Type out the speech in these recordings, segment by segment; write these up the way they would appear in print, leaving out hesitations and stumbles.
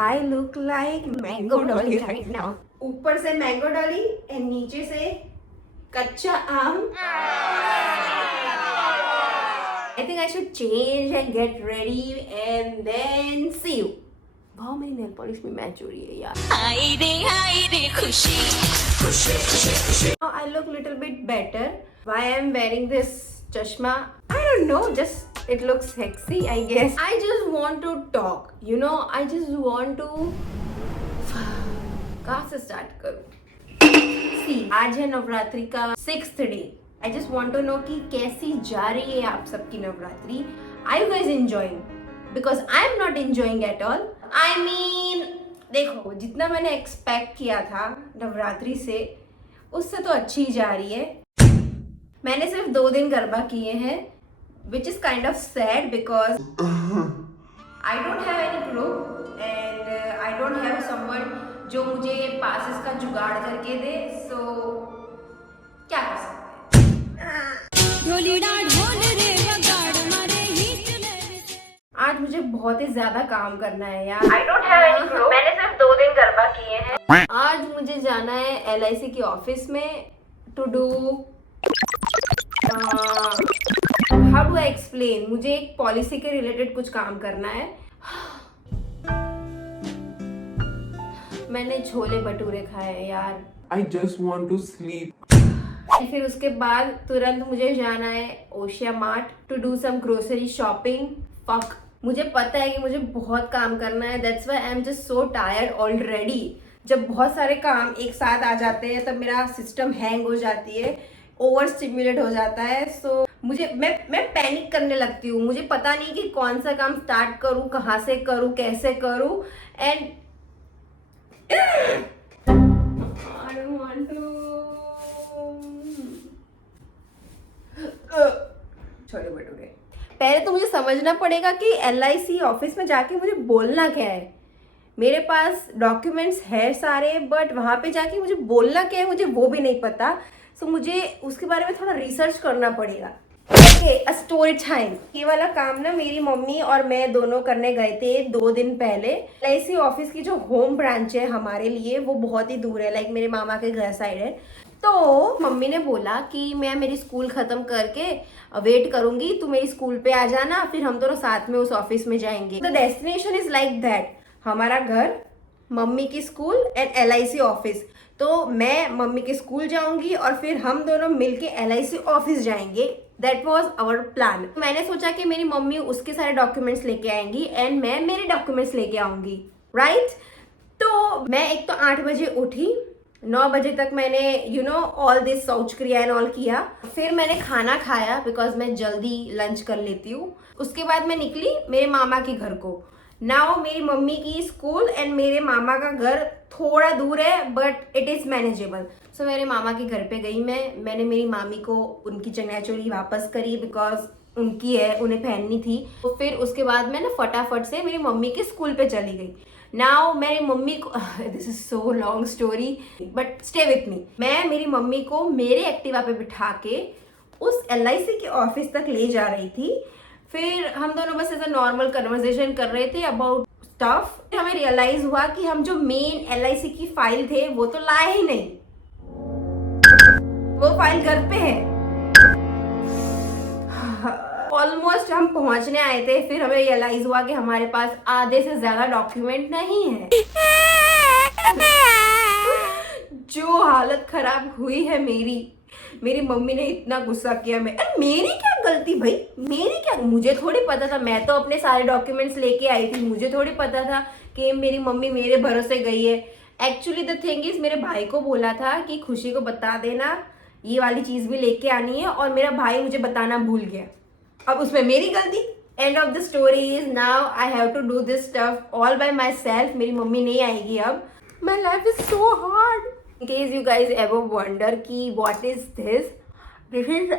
I look like mango dolly right now. ऊपर से mango Dolly और नीचे से कच्चा आम. I think I should change and get ready and then see you. वाह मेरी नेल पॉलिश भी मैच हो रही है यार. हाय रे खुशी. Now I look little bit better. Why I'm wearing this chashma? I don't know. Just it looks sexy, I guess. I just want to talk. You know, I just want to. कहाँ से start करूँ? See, आज है नवरात्रि का 6th day. I just want to know कि कैसी जा रही है आप सबकी Navratri. Are you guys enjoying? Because I'm not enjoying at all. I mean, देखो जितना मैंने एक्सपेक्ट किया था नवरात्रि से उससे तो अच्छी जा रही है. मैंने सिर्फ 2 दिन गरबा किए हैं, which is kind of sad because I don't have any group and I don't have someone जो मुझे पासेस का जुगाड़ करके दे. So क्या कर सकते हैं. आज मुझे बहुत ही ज्यादा काम करना है यार. I don't have any group. मैंने सिर्फ 2 दिन गरबा किए हैं. आज मुझे जाना है LIC की ऑफिस में to do how do I explain. मुझे एक पॉलिसी के रिलेटेड कुछ काम करना है. मैंने छोले भटूरे खाए यार. I just want to sleep. फिर उसके बाद तुरंत मुझे जाना है Osia mart to do some grocery shopping. Fuck, मुझे पता है कि मुझे बहुत काम करना है. That's why I am just so tired already. जब बहुत सारे काम एक साथ आ जाते हैं तब मेरा सिस्टम हैंग हो जाती है, ओवर स्टिमुलेट हो जाता है. सो मुझे मैं पैनिक करने लगती हूँ. मुझे पता नहीं कि कौन सा काम स्टार्ट करूँ, कहाँ से करूँ, कैसे करूँ. And I don't want to. Chole bhature. पहले तो मुझे समझना पड़ेगा कि LIC ऑफिस में जाके मुझे बोलना क्या है. मेरे पास डॉक्यूमेंट्स है सारे, बट वहाँ पे जाके मुझे बोलना क्या है मुझे वो भी नहीं पता. सो मुझे उसके बारे में थोड़ा रिसर्च करना पड़ेगा. Okay, a story time. ये वाला काम ना मेरी मम्मी और मैं दोनों करने गए थे 2 दिन पहले. LIC ऑफिस की जो होम ब्रांच है हमारे लिए वो बहुत ही दूर है, लाइक मेरे मामा के घर साइड है. तो मम्मी ने बोला कि मैं मेरी स्कूल ख़त्म करके वेट करूंगी, तू मेरी स्कूल पे आ जाना, फिर हम दोनों साथ में उस ऑफिस में जाएंगे. The destination is like that. हमारा घर, मम्मी की स्कूल एंड LIC ऑफिस. तो मैं मम्मी के स्कूल जाऊंगी और फिर हम दोनों मिलके LIC ऑफिस जाएंगे. That was our plan. मैंने सोचा कि मेरी मम्मी उसके सारे डॉक्यूमेंट्स लेके आएंगी एंड मैं मेरे डॉक्यूमेंट्स लेके आऊंगी, राइट. तो मैं एक तो 8 बजे उठी, 9 बजे तक मैंने ऑल दिस शौच क्रिया एंड ऑल किया. फिर मैंने खाना खाया बिकॉज मैं जल्दी लंच कर लेती हूँ. उसके बाद मैं निकली मेरे मामा के घर को. नाउ मेरी मम्मी की स्कूल एंड मेरे मामा का घर थोड़ा दूर है बट इट इज़ मैनेजेबल. सो मेरे मामा के घर पे गई मैंने मेरी मामी को उनकी चनिया चोली वापस करी बिकॉज उनकी है, उन्हें पहननी थी. तो फिर उसके बाद मैं ना फटाफट से मेरी मम्मी के स्कूल पे चली गई. नाउ मेरी मम्मी को this is so long story but stay with me. मैं मेरी मम्मी को मेरे एक्टिवा पे बिठा के उस LIC के ऑफिस तक ले जा रही थी. फिर हम दोनों बस ऐसा नॉर्मल कन्वर्सेशन कर रहे थे अबाउट स्टफ. हमें रियलाइज हुआ कि हम जो मेन LIC की फाइल थे वो तो लाए ही नहीं. वो फाइल घर पे है. ऑलमोस्ट हम पहुंचने आए थे, फिर हमें रियलाइज हुआ कि हमारे पास आधे से ज्यादा डॉक्यूमेंट नहीं है. जो हालत खराब हुई है मेरी मम्मी ने इतना गुस्सा किया. अरे मेरी क्या गलती भाई, मेरी क्या, मुझे थोड़ी पता था. मैं तो अपने सारे डॉक्यूमेंट्स लेके आई थी, मुझे थोड़ी पता था कि मेरी मम्मी मेरे भरोसे गई है. एक्चुअली द थिंग इज मेरे भाई को बोला था कि खुशी को बता देना ये वाली चीज भी लेके आनी है और मेरा भाई मुझे बताना भूल गया. अब उसमें मेरी गलती. End of the story is now I have to do this stuff all by myself. मेरी मम्मी नहीं आएगी अब. My life is so hard. In case you guys ever wonder कि what is this? This is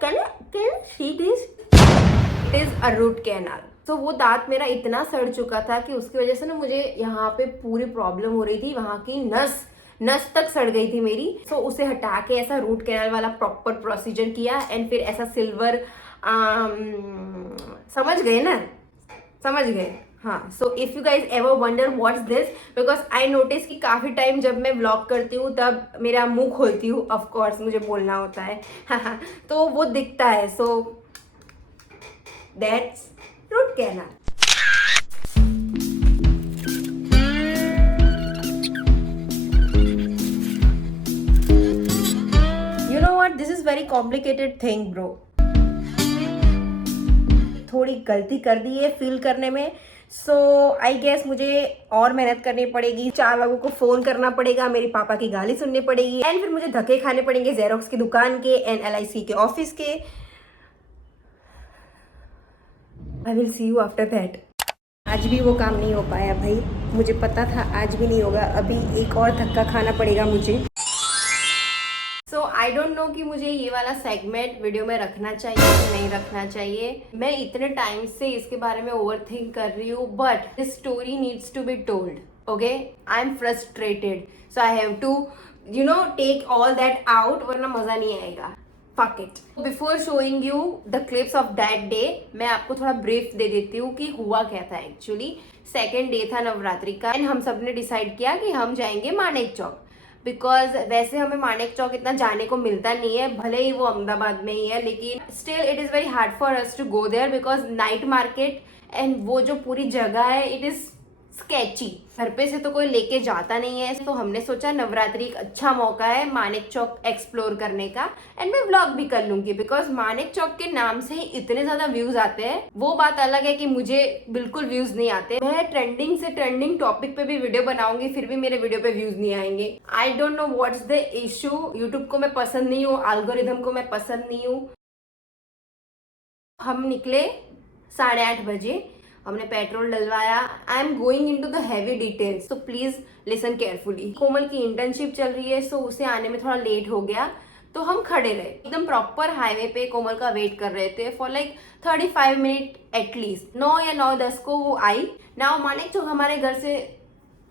can you see this? It is a root canal. तो वो दांत मेरा इतना सड़ चुका था कि उसकी वजह से ना मुझे यहाँ पे पूरी प्रॉब्लम हो रही थी. वहाँ की नस तक सड़ गई थी मेरी. तो उसे हटा के ऐसा रूट कैनाल वाला प्रॉपर प्रोसीजर किया एंड फिर ऐसा सिल्वर समझ गए ना, समझ गए. हाँ, so if you guys ever wonder what's this, because I notice कि काफ़ी टाइम जब मैं व्लॉग करती हूँ तब मेरा मुंह खोलती हूँ, ऑफ कोर्स मुझे बोलना होता है हाँ तो वो दिखता है, सो दैट्स रूट कहना। You know what, this is very complicated thing bro. थोड़ी गलती कर दी है फील करने में, सो आई गेस मुझे और मेहनत करनी पड़ेगी, 4 लोगों को फ़ोन करना पड़ेगा, मेरे पापा की गाली सुननी पड़ेगी, एंड फिर मुझे धक्के खाने पड़ेंगे जेरोक्स की दुकान के एंड LIC के ऑफिस के। I will see you after that. आज भी वो काम नहीं हो पाया भाई, मुझे पता था आज भी नहीं होगा, अभी एक और धक्का खाना पड़ेगा मुझे। सो आई डोंट नो कि मुझे ये वाला सेगमेंट वीडियो में रखना चाहिए कि नहीं रखना चाहिए। मैं इतने टाइम से इसके बारे में ओवर थिंक कर रही हूँ, but this story needs to be told, okay. I am frustrated, so I have to take all that out, वरना मजा नहीं आएगा। Fuck it. Before showing you the clips of that day, मैं आपको थोड़ा ब्रीफ दे देती हूँ कि हुआ क्या था। एक्चुअली 2nd डे था नवरात्रि का, एंड हम सब ने डिसाइड किया कि हम जाएंगे मानेक चौक, बिकॉज वैसे हमें मानेक चौक इतना जाने को मिलता नहीं है, भले ही वो अहमदाबाद में ही है, लेकिन still it is very hard for us to go there because night market and वो जो पूरी जगह है इट इज़ स्केची। घर पे से तो कोई लेके जाता नहीं है, तो हमने सोचा नवरात्रि एक अच्छा मौका है मानेक चौक एक्सप्लोर करने का, एंड मैं व्लॉग भी कर लूंगी बिकॉज मानेक चौक के नाम से ही इतने ज्यादा व्यूज आते हैं। वो बात अलग है कि मुझे बिल्कुल व्यूज नहीं आते, मैं ट्रेंडिंग से ट्रेंडिंग टॉपिक पे भी वीडियो बनाऊंगी, फिर भी मेरे वीडियो पे व्यूज नहीं आएंगे। I don't know what's the issue, YouTube को मैं पसंद नहीं हूँ, एल्गोरिथम को मैं पसंद नहीं हूँ। हम निकले 8:30 बजे, हमने पेट्रोल डलवाया। I am going in to the heavy details, तो प्लीज लिसन केयरफुली। कोमल की इंटर्नशिप चल रही है, सो उसे आने में थोड़ा लेट हो गया, तो हम खड़े रहे एकदम प्रॉपर हाईवे पे, कोमल का वेट कर रहे थे फॉर लाइक 35 मिनट एटलीस्ट। 9 या 9:10 को वो आई। नाउ मानेक चौक हमारे घर से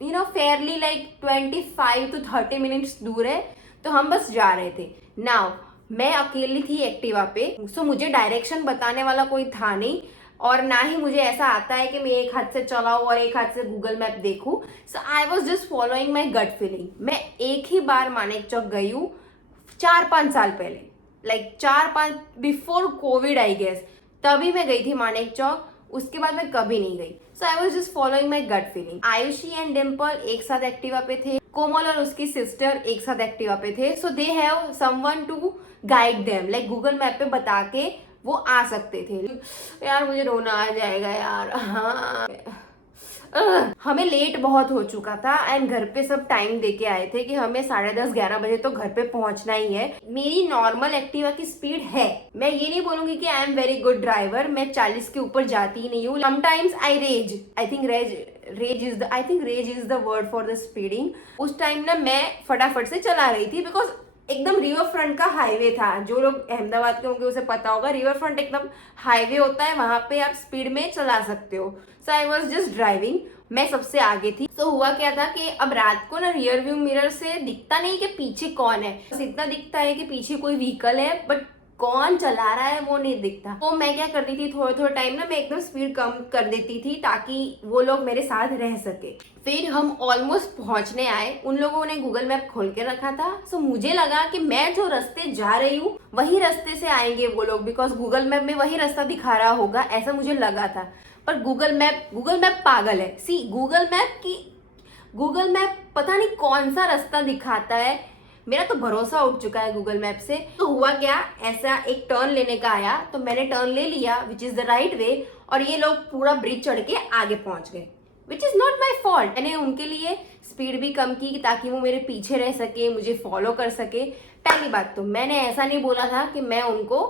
फेयरली लाइक 25 to 30 मिनट्स दूर है, तो हम बस जा रहे थे। नाउ मैं अकेली थी एक्टिवा पे, सो मुझे डायरेक्शन बताने वाला कोई था नहीं, और ना ही मुझे ऐसा आता है कि मैं एक हाथ से चलाऊं और एक हाथ से गूगल मैप देखूं। So I was just following my gut feeling. मैं एक ही बार मानेक चौक गई हूँ 4-5 साल पहले, like 4-5 before Covid I guess, तभी मैं गई थी मानेक चौक, उसके बाद मैं कभी नहीं गई। So I was just following my gut feeling. Aayushi and Dimple एक साथ एक्टिवा पे थे, कोमल और उसकी सिस्टर एक साथ एक्टिवा पे थे, so they have someone to guide them, like Google map पे बता के वो आ सकते थे। यार मुझे रोना आ जाएगा यार। हाँ हमें लेट बहुत हो चुका था, एंड घर पे सब टाइम दे के आए थे कि हमें 10:30-11 बजे तो घर पे पहुंचना ही है। मेरी नॉर्मल एक्टिवा की स्पीड है, मैं ये नहीं बोलूंगी कि I am very good driver, मैं 40 के ऊपर जाती ही नहीं हूँ। Sometimes I rage, I think rage is the word for the speeding. उस टाइम ना मैं फटाफट से चला रही थी, बिकॉज एकदम रिवर फ्रंट का हाईवे था। जो लोग अहमदाबाद के होंगे उसे पता होगा, रिवर फ्रंट एकदम हाईवे होता है, वहां पे आप स्पीड में चला सकते हो। सो आई वॉज जस्ट ड्राइविंग, मैं सबसे आगे थी। तो हुआ क्या था कि अब रात को ना रियर व्यू मिरर से दिखता नहीं कि पीछे कौन है, बस इतना दिखता है कि पीछे कोई व्हीकल है, बट कौन चला रहा है वो नहीं दिखता। तो मैं क्या करती थी, थोड़े थोड़े टाइम ना मैं एकदम स्पीड कम कर देती थी ताकि वो लोग मेरे साथ रह सके। फिर हम ऑलमोस्ट पहुंचने आए, उन लोगों ने गूगल मैप खोल के रखा था, सो मुझे लगा कि मैं जो रास्ते जा रही हूँ वही रास्ते से आएंगे वो लोग, बिकॉज गूगल मैप में वही रास्ता दिखा रहा होगा, ऐसा मुझे लगा था। पर गूगल मैप पागल है। सी गूगल मैप पता नहीं कौन सा रास्ता दिखाता है, मेरा तो भरोसा उठ चुका है गूगल मैप से। तो हुआ क्या, ऐसा एक टर्न लेने का आया, तो मैंने टर्न ले लिया which is the right way, और ये लोग पूरा ब्रिज चढ़ के आगे पहुंच गए, which is not my fault. मैंने उनके लिए स्पीड भी कम की ताकि वो मेरे पीछे रह सके, मुझे फॉलो कर सके। पहली बात तो मैंने ऐसा नहीं बोला था कि मैं उनको,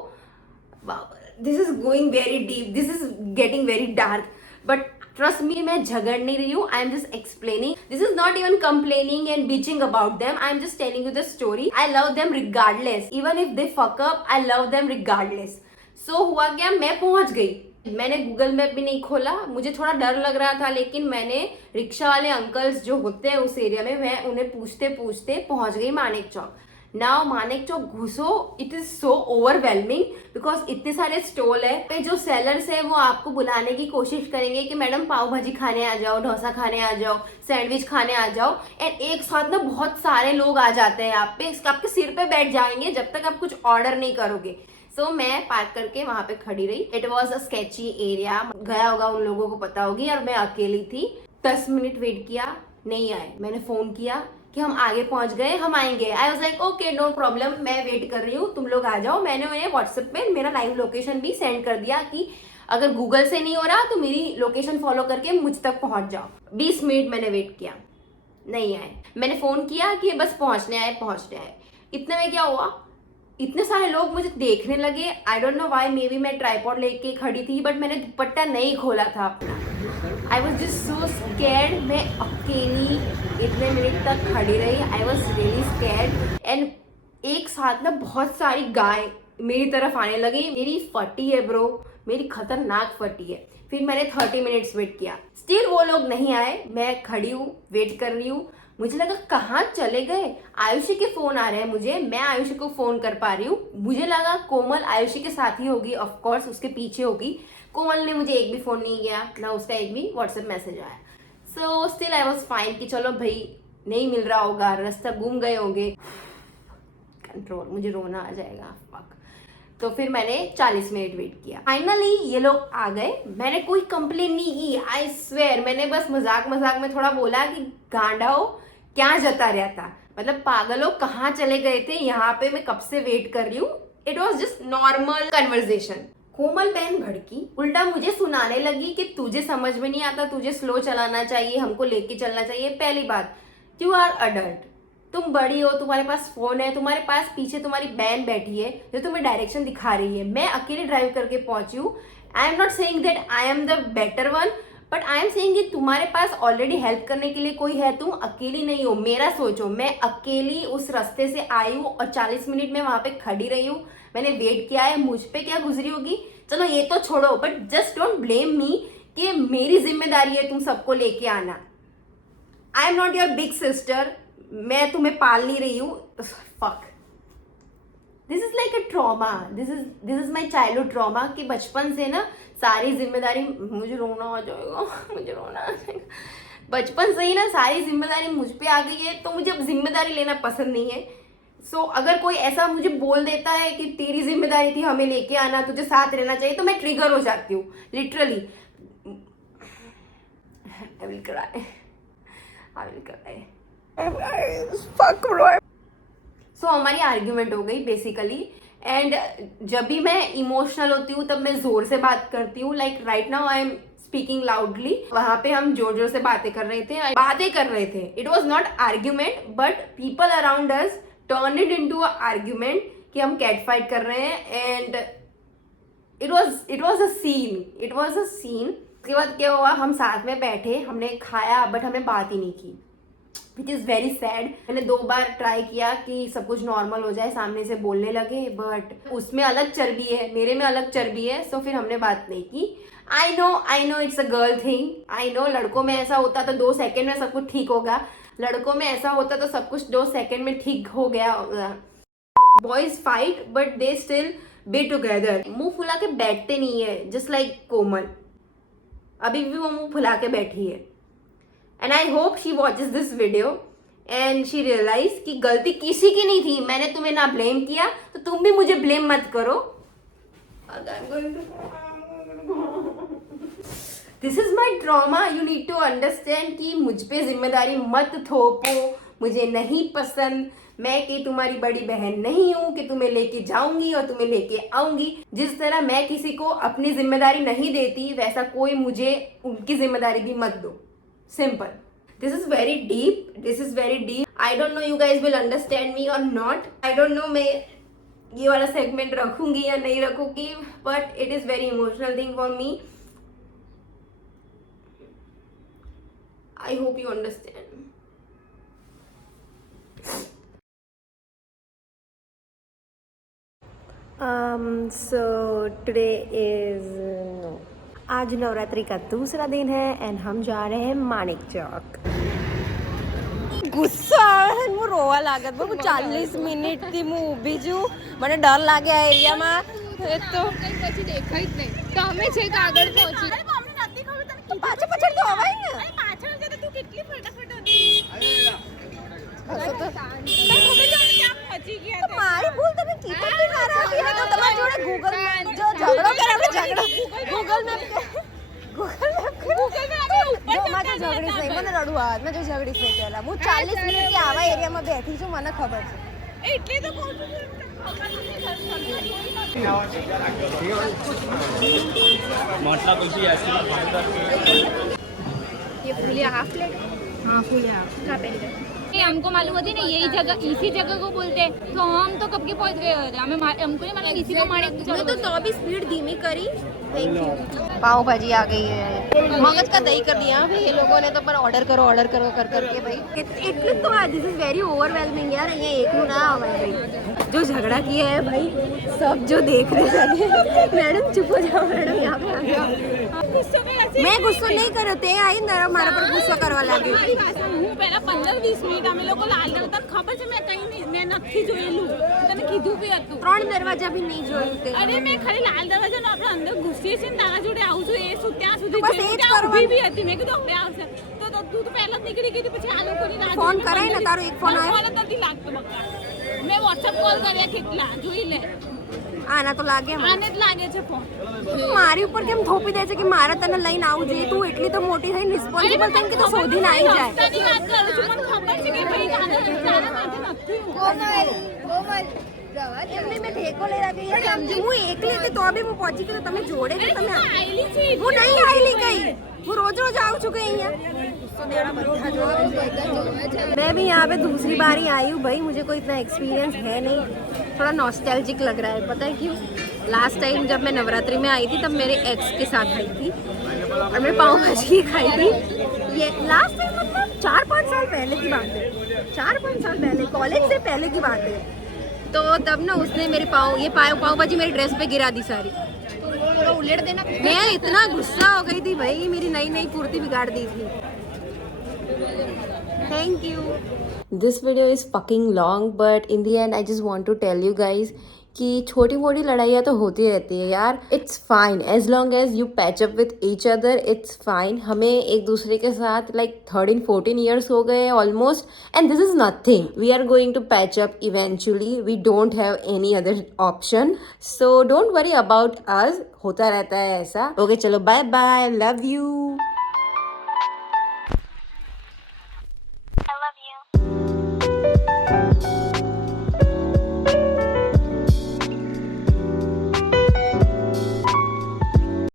this is going very deep, this is getting very dark, but trust me, मैं झगड़ नहीं रही हूँ, I am just explaining. This is not even complaining and bitching about them, I am just telling you the story. I love them regardless, even if they fuck up, I love them regardless. So हुआ क्या, मैं पहुंच गई, मैंने Google map भी नहीं खोला, मुझे थोड़ा डर लग रहा था, लेकिन मैंने रिक्शा वाले अंकल्स जो होते हैं उस एरिया में, मैं उन्हें पूछते पूछते पहुंच गई मानेक चौक। नाउ मानिक चौक घुसो, it is so overwhelming because इतने सारे स्टॉल है पे जो सेलर्स है वो आपको बुलाने की कोशिश करेंगे कि मैडम पाव भाजी खाने आ जाओ, डोसा खाने आ जाओ, सैंडविच खाने आ जाओ, एंड एक साथ ना बहुत सारे लोग आ जाते हैं आप पे, आपके सिर पे बैठ जाएंगे जब तक आप कुछ ऑर्डर नहीं करोगे। सो मैं पार्क करके वहां पे खड़ी रही। It was a sketchy area, गया होगा उन लोगों को पता होगी, और मैं अकेली थी। 10 मिनट वेट किया, नहीं आए। मैंने फोन किया कि हम आगे पहुंच गए, हम आएंगे। I was like okay no problem, मैं वेट कर रही हूँ, तुम लोग आ जाओ। मैंने उन्हें व्हाट्सएप पे मेरा लाइव लोकेशन भी सेंड कर दिया कि अगर गूगल से नहीं हो रहा तो मेरी लोकेशन फॉलो करके मुझ तक पहुंच जाओ। 20 मिनट मैंने वेट किया, नहीं आए। मैंने फोन किया कि बस पहुंचने आए। इतने में क्या हुआ, इतने सारे लोग मुझे देखने लगे। I don't know why, may be मैं ट्राइपॉड लेके खड़ी थी, बट मैंने दुपट्टा नहीं खोला था अपना। आई वॉज जस्ट सो स्कैर्ड। मैं अकेली इतने मिनट तक खड़ी रही। I was really scared. And एक साथ ना बहुत सारी गाय मेरी तरफ आने लगी। मेरी फटी है ब्रो, मेरी खतरनाक फटी है। फिर मैंने 30 मिनट्स वेट किया, स्टिल वो लोग नहीं आए। मैं खड़ी हूँ, वेट कर रही हूँ। मुझे लगा कहाँ चले गए। आयुषी के फोन आ रहे हैं मुझे, मैं आयुषी को फोन कर पा रही हूँ। मुझे लगा कोमल आयुषी के साथ ही होगी, ऑफ कोर्स उसके पीछे होगी। कोमल ने मुझे एक भी फोन नहीं किया, ना उसका एक भी व्हाट्सएप मैसेज आया। So still I was fine कि चलो भाई नहीं मिल रहा होगा, रास्ता घूम गए होंगे। कंट्रोल, मुझे रोना आ जाएगा, फक। तो फिर मैंने 40 मिनट वेट किया। फाइनली ये लोग आ गए। मैंने कोई कंप्लेन नहीं की, आई स्वेयर। मैंने बस मजाक में थोड़ा बोला कि गांडाओ क्या जता रहा था, मतलब पागलों कहाँ चले गए थे, यहाँ पे मैं कब से वेट कर रही हूँ। It was just normal conversation. Komal बहन भड़की, उल्टा मुझे सुनाने लगी कि तुझे समझ में नहीं आता, तुझे स्लो चलाना चाहिए, हमको लेके चलना चाहिए। पहली बात, यू आर अडल्ट, तुम बड़ी हो, तुम्हारे पास फोन है, तुम्हारे पास पीछे तुम्हारी बहन बैठी है जो तुम्हें डायरेक्शन दिखा रही है। मैं अकेले ड्राइव करके पहुंची हूँ। I am not saying that I am the better one, but I am saying कि तुम्हारे पास ऑलरेडी हेल्प करने के लिए कोई है, तुम अकेली नहीं हो। मेरा सोचो, मैं अकेली उस रास्ते से आई हूँ और 40 मिनट में वहां पे खड़ी रही हूँ। मैंने वेट किया है, मुझ पे क्या गुजरी होगी, चलो ये तो छोड़ो, but just don't blame me कि मेरी जिम्मेदारी है तुम सबको लेके आना। I am not your big sister, मैं तुम्हें पाल नहीं रही हूँ। Fuck, this is like a trauma, this is my childhood trauma कि बचपन से ना सारी जिम्मेदारी, मुझे रोना आ जाएगा, बचपन से ही ना सारी जिम्मेदारी मुझ पे आ गई है, तो मुझे अब जिम्मेदारी लेना पसंद नहीं है। सो अगर कोई ऐसा मुझे बोल देता है कि तेरी जिम्मेदारी थी हमें लेके आना, तुझे साथ रहना चाहिए, तो मैं ट्रिगर हो जाती हूँ लिटरली। I will cry. सो हमारी आर्ग्यूमेंट हो गई बेसिकली। एंड जब भी मैं इमोशनल होती हूँ तब मैं जोर से बात करती हूँ। Like right now I am speaking loudly. वहां पे हम जोर जोर से बातें कर रहे थे। It was not argument, but people around us turn it into a argument कि हम कैट फाइट कर रहे हैं। And it was a scene. उसके बाद क्या हुआ, हम साथ में बैठे, हमने खाया, बट हमने बात ही नहीं की, विच इज़ वेरी सैड। मैंने 2 बार ट्राई किया कि सब कुछ नॉर्मल हो जाए, सामने से बोलने लगे, बट उसमें अलग चर्बी है, मेरे में अलग चर्बी है, सो फिर हमने बात नहीं की। I know it's a girl thing. I know लड़कों में ऐसा होता तो 2 सेकेंड में सब कुछ ठीक होगा, लड़कों में ऐसा होता तो सब कुछ 2 सेकेंड में ठीक हो गया। Boys fight but they still be together. मुंह फुला के बैठते नहीं है, जस्ट लाइक कोमल। अभी भी वो मुंह फुला के बैठी है। And I hope she watches this video and she realise कि गलती किसी की नहीं थी। मैंने तुम्हें ना ब्लेम किया, तो तुम भी मुझे ब्लेम मत करो। This is my trauma, you need to understand कि मुझ पे जिम्मेदारी मत थोपो, मुझे नहीं पसंद। मैं कि तुम्हारी बड़ी बहन नहीं हूं कि तुम्हें लेके जाऊंगी और तुम्हें लेके आऊंगी। जिस तरह मैं किसी को अपनी जिम्मेदारी नहीं देती, वैसा कोई मुझे उनकी जिम्मेदारी भी मत दो। Simple. This is very deep. I don't know you guys will understand me और नॉट। आई डोंट नो मैं ये वाला सेगमेंट रखूंगी या नहीं रखूंगी, but it is very emotional thing for me. I hope you understand. So today is आज नवरात्रि का दूसरा दिन है एंड हम जा रहे हैं मानिक चौक। ગુસ્સો આવે છે હું રોવા લાગત હું 40 મિનિટથી હું ઊભી છું મને ડર લાગે આ એરિયામાં એ તો પછી દેખાય જ નહીં તો અમે છે કે આગળ પહોંચી પાછળ પાછળ તો અવાય ને પાછળ જતો તું કેટલી ફટાફટ હતી તો મારી ભૂલ તમે કીધું બી મારા આપી હોય તો તમારી જોડે ગૂગલ મેપ જો ઝઘડો કરે આપણે ઝઘડો ગૂગલ મેપ જો મારે ઝઘડીશ નહીં મને રડવું આવે મેં જો ઝઘડીશ નહીં પહેલા હું 40 મિનિટથી આવા એરિયામાં બેઠી છું મને ખબર છે એટલે તો કહું છું ये फूलिया हाफ प्लेट हाँ फूलिया हाफ क्या पहले ये हमको मालूम होती ना यही जगह इसी जगह को बोलते हैं तो हम तो कब के पहुंच गए होते हमें हमको नहीं मालूम इसी को मारे तो भी स्पीड धीमी करी थैंक यू पाव भाजी आ गई है मगज का दही कर दिया भाई ये लोगों ने तो पर ऑर्डर करो कर करके भाई એટલે તો આ दिस इज वेरी ओवरवेलमिंग यार અહીંયા એકલું ના આવાય ભાई जो झगड़ा किया है भाई सब जो देख रहे हैं मैडम चुप हो जाओ मैडम यहाँ पे आ जाओ मैं गुस्सा नहीं करो ते आई ना मारा पर गुस्सा करवा लागी હું પહેલા 15-20 મિનિટ અમે લોકો લાલ દરવાજા ખબર છે મેં કઈ નહીં મેં નથી જોયેલું તને કીધું બી હતું 3 દરવાજા બી નહીં જોયું તે અરે મેં ખાલી લાલ દરવાજાનો આપણે અંદર ઘૂસીએ છીએ ને તારા જોડે આવું છું એ શું ત્યાં સુધી બસ એ જ ત્યાં કરવાનું. ઊભી બી હતી મેં કીધું આપણે આવશે તો તું તો પહેલા જ નીકળી ગઈ હતી પછી આ લોકોની રાહ ફોન જોઈને કરાય ને, તારો એક ફોન આવ્યો? ફોન જ નથી લાગતો બકા મેં વોટ્સએપ કોલ કર્યા કેટલા જોઈ લે આના તો લાગે મને. આને જ લાગે છે ફોન મારી ઉપર કેમ થોપી દે છે કે મારે તને લઈને આવું જોઈએ તું એટલી તો મોટી થઈ રિસ્પોન્સિબલ થઈને કે તું શોધીને આવી જાય રસ્તાની વાત કરું છું મને ખબર છે કે ભાઈ તારા માથે નથી એમની મેં ઠેકો લઈ રાખી એ સમજી હું એકલી હતી તો બી હું પહોંચી ગઈ તો તમે જોડે કે તમે આયેલી છે હું નહીં આવેલી ગઈ હું रोज आऊँ છું कहीं यहाँ मैं भी यहाँ पे दूसरी बार ही आई हूँ भाई मुझे कोई इतना एक्सपीरियंस है नहीं थोड़ा नॉस्टैल्जिक लग रहा है पता है क्यों लास्ट टाइम जब मैं नवरात्रि में आई थी तब मेरे एक्स के साथ आई थी और मैं पाव भाजी खाई थी ये लास्ट टाइम मतलब 4-5 साल पहले की बात है 4-5 साल पहले कॉलेज से पहले की बात है तो तब ना उसने मेरे पाव भाजी मेरी ड्रेस पे गिरा दी सारी उलट देना मैं इतना गुस्सा हो गई थी भाई मेरी नई नई कुर्ती बिगाड़ दी थी thank you this video is fucking long but in the end I just want to tell you guys कि छोटी मोटी लड़ाइयाँ तो होती रहती है यार it's fine as long as you patch up with each other it's fine हमें एक दूसरे के साथ लाइक 13-14 ईयर्स हो गए almost and this is nothing we are going to patch up eventually we don't have any other option so don't worry about us होता रहता है ऐसा ओके चलो बाय बाय लव यू